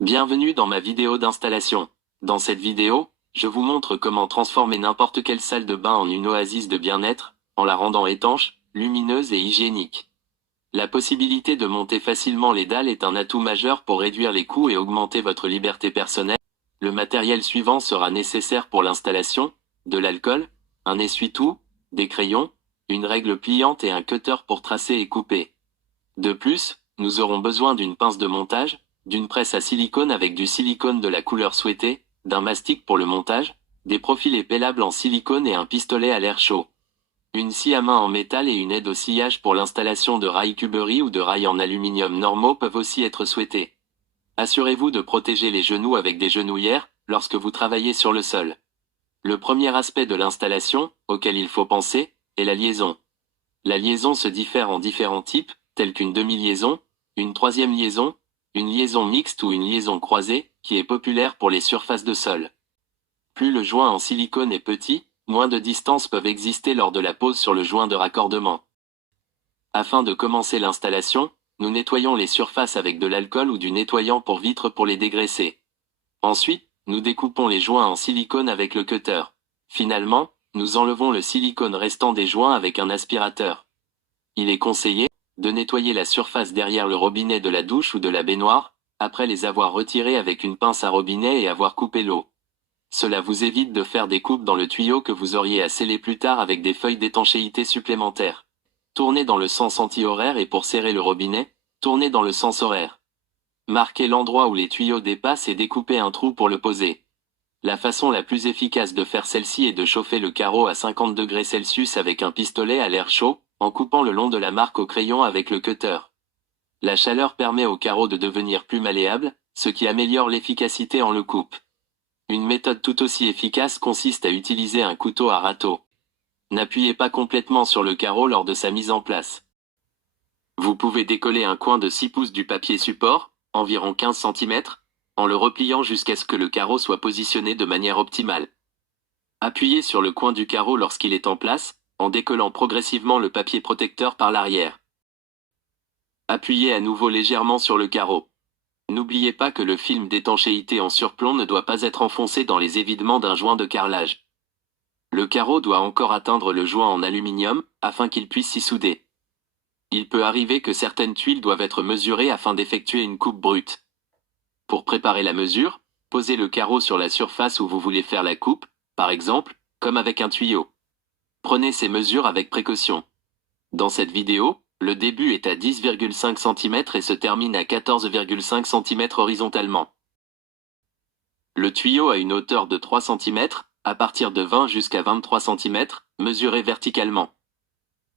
Bienvenue dans ma vidéo d'installation. Dans cette vidéo, je vous montre comment transformer n'importe quelle salle de bain en une oasis de bien-être, en la rendant étanche, lumineuse et hygiénique. La possibilité de monter facilement les dalles est un atout majeur pour réduire les coûts et augmenter votre liberté personnelle. Le matériel suivant sera nécessaire pour l'installation: de l'alcool, un essuie-tout, des crayons, une règle pliante et un cutter pour tracer et couper. De plus, nous aurons besoin d'une pince de montage, d'une presse à silicone avec du silicone de la couleur souhaitée, d'un mastic pour le montage, des profils épellables en silicone et un pistolet à l'air chaud. Une scie à main en métal et une aide au sciage pour l'installation de rails cuberie ou de rails en aluminium normaux peuvent aussi être souhaités. Assurez-vous de protéger les genoux avec des genouillères lorsque vous travaillez sur le sol. Le premier aspect de l'installation, auquel il faut penser, est la liaison. La liaison se diffère en différents types, tels qu'une demi-liaison, une troisième liaison, une liaison mixte ou une liaison croisée, qui est populaire pour les surfaces de sol. Plus le joint en silicone est petit, moins de distance peuvent exister lors de la pose sur le joint de raccordement. Afin de commencer l'installation, nous nettoyons les surfaces avec de l'alcool ou du nettoyant pour vitres pour les dégraisser. Ensuite, nous découpons les joints en silicone avec le cutter. Finalement, nous enlevons le silicone restant des joints avec un aspirateur. Il est conseillé de nettoyer la surface derrière le robinet de la douche ou de la baignoire, après les avoir retirés avec une pince à robinet et avoir coupé l'eau. Cela vous évite de faire des coupes dans le tuyau que vous auriez à sceller plus tard avec des feuilles d'étanchéité supplémentaires. Tournez dans le sens anti-horaire et pour serrer le robinet, tournez dans le sens horaire. Marquez l'endroit où les tuyaux dépassent et découpez un trou pour le poser. La façon la plus efficace de faire celle-ci est de chauffer le carreau à 50 degrés Celsius avec un pistolet à l'air chaud, en coupant le long de la marque au crayon avec le cutter. La chaleur permet au carreau de devenir plus malléable, ce qui améliore l'efficacité en le coupe. Une méthode tout aussi efficace consiste à utiliser un couteau à râteau. N'appuyez pas complètement sur le carreau lors de sa mise en place. Vous pouvez décoller un coin de 6 pouces du papier support, environ 15 cm, en le repliant jusqu'à ce que le carreau soit positionné de manière optimale. Appuyez sur le coin du carreau lorsqu'il est en place, en décollant progressivement le papier protecteur par l'arrière. Appuyez à nouveau légèrement sur le carreau. N'oubliez pas que le film d'étanchéité en surplomb ne doit pas être enfoncé dans les évidements d'un joint de carrelage. Le carreau doit encore atteindre le joint en aluminium, afin qu'il puisse s'y souder. Il peut arriver que certaines tuiles doivent être mesurées afin d'effectuer une coupe brute. Pour préparer la mesure, posez le carreau sur la surface où vous voulez faire la coupe, par exemple, comme avec un tuyau. Prenez ces mesures avec précaution. Dans cette vidéo, le début est à 10,5 cm et se termine à 14,5 cm horizontalement. Le tuyau a une hauteur de 3 cm, à partir de 20 jusqu'à 23 cm, mesuré verticalement.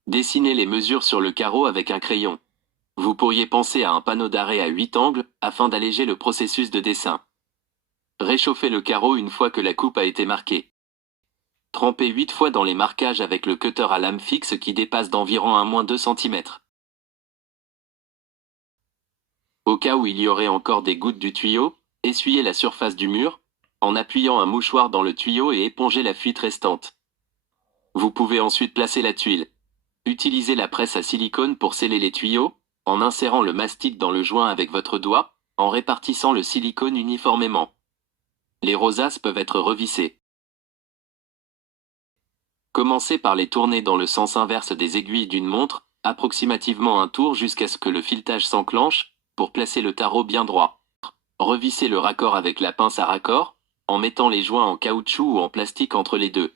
Dessinez les mesures sur le carreau avec un crayon. Vous pourriez penser à un panneau d'arrêt à 8 angles, afin d'alléger le processus de dessin. Réchauffez le carreau une fois que la coupe a été marquée. Trempez 8 fois dans les marquages avec le cutter à lame fixe qui dépasse d'environ 1-2 cm. Au cas où il y aurait encore des gouttes du tuyau, essuyez la surface du mur, en appuyant un mouchoir dans le tuyau et épongez la fuite restante. Vous pouvez ensuite placer la tuile. Utilisez la presse à silicone pour sceller les tuyaux, en insérant le mastic dans le joint avec votre doigt, en répartissant le silicone uniformément. Les rosaces peuvent être revissées. Commencez par les tourner dans le sens inverse des aiguilles d'une montre, approximativement un tour jusqu'à ce que le filetage s'enclenche, pour placer le tarot bien droit. Revissez le raccord avec la pince à raccord, en mettant les joints en caoutchouc ou en plastique entre les deux.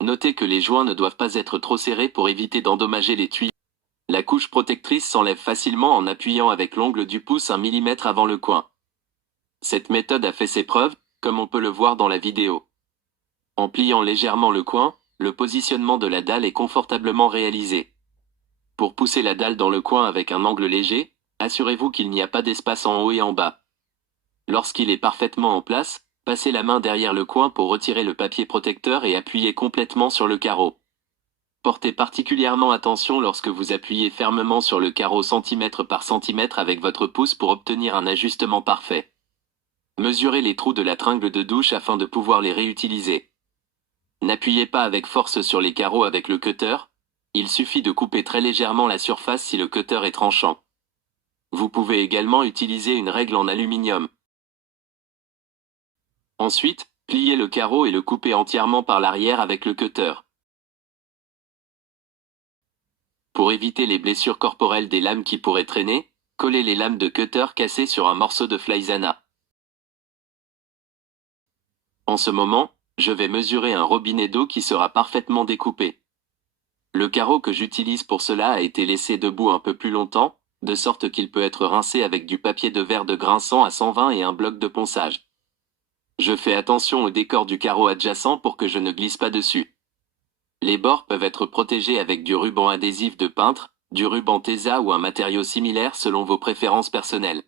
Notez que les joints ne doivent pas être trop serrés pour éviter d'endommager les tuyaux. La couche protectrice s'enlève facilement en appuyant avec l'ongle du pouce 1 mm avant le coin. Cette méthode a fait ses preuves, comme on peut le voir dans la vidéo. En pliant légèrement le coin, le positionnement de la dalle est confortablement réalisé. Pour pousser la dalle dans le coin avec un angle léger, assurez-vous qu'il n'y a pas d'espace en haut et en bas. Lorsqu'il est parfaitement en place, passez la main derrière le coin pour retirer le papier protecteur et appuyez complètement sur le carreau. Portez particulièrement attention lorsque vous appuyez fermement sur le carreau centimètre par centimètre avec votre pouce pour obtenir un ajustement parfait. Mesurez les trous de la tringle de douche afin de pouvoir les réutiliser. N'appuyez pas avec force sur les carreaux avec le cutter, il suffit de couper très légèrement la surface si le cutter est tranchant. Vous pouvez également utiliser une règle en aluminium. Ensuite, pliez le carreau et le coupez entièrement par l'arrière avec le cutter. Pour éviter les blessures corporelles des lames qui pourraient traîner, collez les lames de cutter cassées sur un morceau de Flyzana. En ce moment, je vais mesurer un robinet d'eau qui sera parfaitement découpé. Le carreau que j'utilise pour cela a été laissé debout un peu plus longtemps, de sorte qu'il peut être rincé avec du papier de verre de grinçant à 120 et un bloc de ponçage. Je fais attention au décor du carreau adjacent pour que je ne glisse pas dessus. Les bords peuvent être protégés avec du ruban adhésif de peintre, du ruban Tesa ou un matériau similaire selon vos préférences personnelles.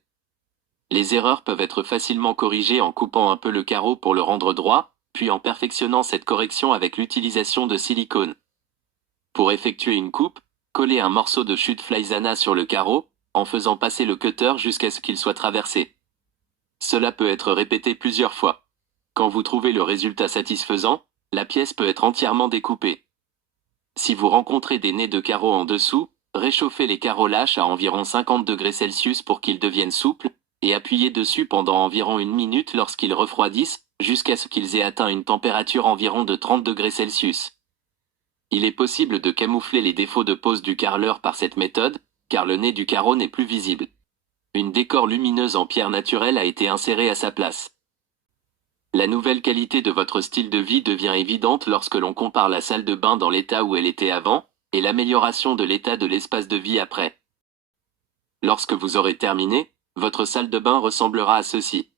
Les erreurs peuvent être facilement corrigées en coupant un peu le carreau pour le rendre droit, puis en perfectionnant cette correction avec l'utilisation de silicone. Pour effectuer une coupe, collez un morceau de chute Flyzana sur le carreau, en faisant passer le cutter jusqu'à ce qu'il soit traversé. Cela peut être répété plusieurs fois. Quand vous trouvez le résultat satisfaisant, la pièce peut être entièrement découpée. Si vous rencontrez des nez de carreaux en dessous, réchauffez les carreaux lâches à environ 50 degrés Celsius pour qu'ils deviennent souples, et appuyez dessus pendant environ 1 minute lorsqu'ils refroidissent, jusqu'à ce qu'ils aient atteint une température environ de 30 degrés Celsius. Il est possible de camoufler les défauts de pose du carreleur par cette méthode, car le nez du carreau n'est plus visible. Une décore lumineuse en pierre naturelle a été insérée à sa place. La nouvelle qualité de votre style de vie devient évidente lorsque l'on compare la salle de bain dans l'état où elle était avant, et l'amélioration de l'état de l'espace de vie après. Lorsque vous aurez terminé, votre salle de bain ressemblera à ceci.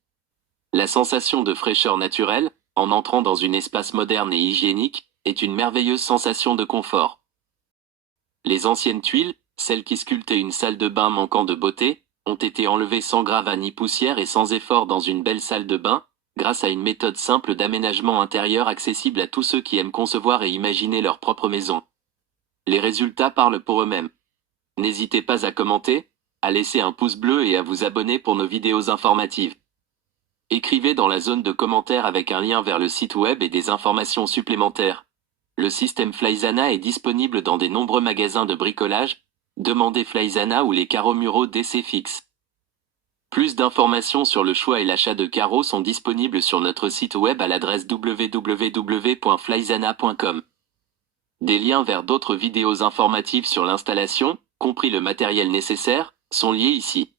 La sensation de fraîcheur naturelle, en entrant dans un espace moderne et hygiénique, est une merveilleuse sensation de confort. Les anciennes tuiles, celles qui sculptaient une salle de bain manquant de beauté, ont été enlevées sans gravats ni poussière et sans effort dans une belle salle de bain, grâce à une méthode simple d'aménagement intérieur accessible à tous ceux qui aiment concevoir et imaginer leur propre maison. Les résultats parlent pour eux-mêmes. N'hésitez pas à commenter, à laisser un pouce bleu et à vous abonner pour nos vidéos informatives. Écrivez dans la zone de commentaires avec un lien vers le site web et des informations supplémentaires. Le système Flyzana est disponible dans de nombreux magasins de bricolage. Demandez Flyzana ou les carreaux muraux DC Fix. Plus d'informations sur le choix et l'achat de carreaux sont disponibles sur notre site web à l'adresse www.flyzana.com. Des liens vers d'autres vidéos informatives sur l'installation, compris le matériel nécessaire, sont liés ici.